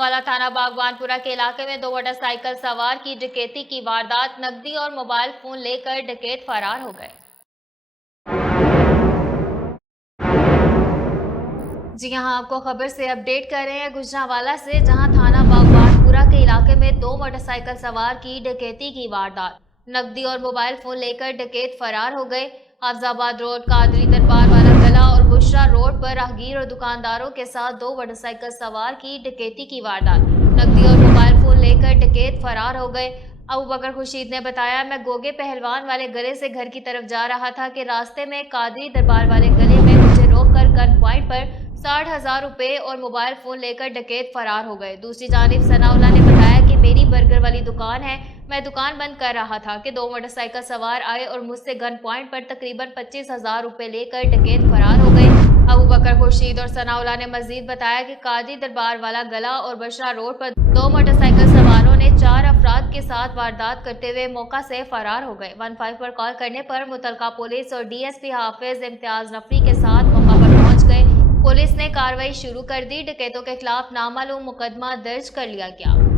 गुजरांवाला थाना बागवानपुरा के इलाके में 2 मोटरसाइकिल सवार की डकैती की वारदात। नकदी और मोबाइल फोन लेकर डकैत फरार हो गए। जी हां, आपको खबर से अपडेट कर रहे हैं गुजरांवाला से, जहां थाना बागवानपुरा के इलाके में 2 मोटरसाइकिल सवार की डकैती की वारदात। नकदी और मोबाइल फोन लेकर डकैत फरार हो गए। हाफजाबाद रोड, कादरी दरबार वाला गला और बुशरा रोड पर राहगीर और दुकानदारों के साथ 2 मोटरसाइकिल सवार की डकैती की वारदात। नकदी और मोबाइल फोन लेकर डकैत फरार हो गए। अबू बकर खुर्शीद ने बताया, मैं गोगे पहलवान वाले गले से घर की तरफ जा रहा था कि रास्ते में कादरी दरबार वाले गले में मुझे रोककर गन पॉइंट पर 60,000 रुपए और मोबाइल फोन लेकर डकैत फरार हो गए। दूसरी जानिब सनाउल्लाह ने बताया कि मेरी बर्गर वाली दुकान है, मैं दुकान बंद कर रहा था कि 2 मोटरसाइकिल सवार आए और मुझसे गन पॉइंट पर तकरीबन 25,000 रुपए लेकर डकैत फरार हो गए। अबू बकर खुर्शीद और सनाउल्लाह ने मजीद बताया कि कादी दरबार वाला गला और बशरा रोड पर 2 मोटरसाइकिल सवारों ने 4 अफराद के साथ वारदात करते हुए मौका से फरार हो गए। 15 पर कॉल करने पर मुतलका पुलिस और डीएसपी हाफिज इम्तियाज नफरी के साथ मौका पर पहुंच गए। पुलिस ने कार्रवाई शुरू कर दी। डकैतों के खिलाफ नामालूम मुकदमा दर्ज कर लिया गया।